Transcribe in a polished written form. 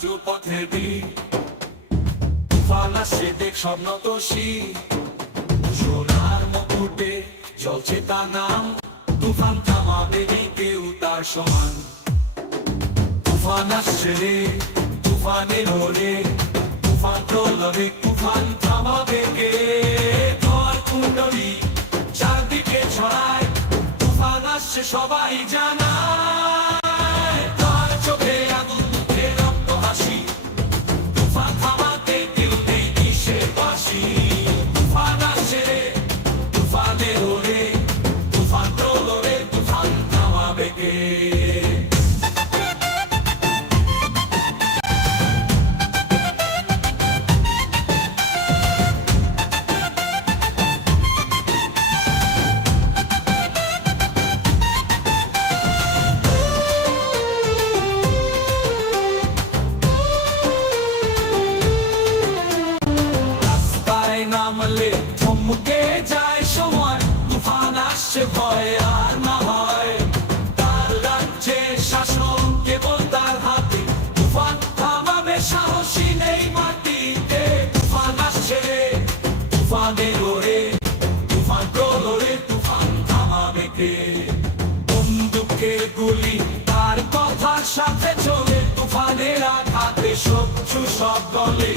আজও পথের বীর। তুফান আসছে দেখ স্বপ্ন তোষী, সোনার মুকুটে জ্বলছে তার নাম। তুফান থামাবে নেই কেউ তার সমান। তুফান আসছে রে, তুফানের ওরে, তুফান প্রলয়ে তুফান থামাবে কে? ধর কুণ্ডলী চারদিকে ছড়ায়, তুফান আসছে সবাই জানায়। তার চোখে আগুন, মুখে রক্ত হাসি, তুফান থামাতে কেউ নেই কিসের বাসি। তুফান আসছে রে, তুফানের ওরে, তুফান প্রলয়ে তুফান থামাবে কে? নামলে থমকে যায় সময়, তুফান আসছে ভয় আর না হয়। তার রাজ্যে শাসন কেবল তার হাতে, তুফান থামাবে সাহসী নেই মাটিতে। তুফান আসছে রে, তুফানের ওরে, তুফান প্রলয়ে তুফান থামাবে কে? বন্দুকের গুলি তার কথার সাথে চলে, তুফানের আঘাতে শত্রু সব গলে।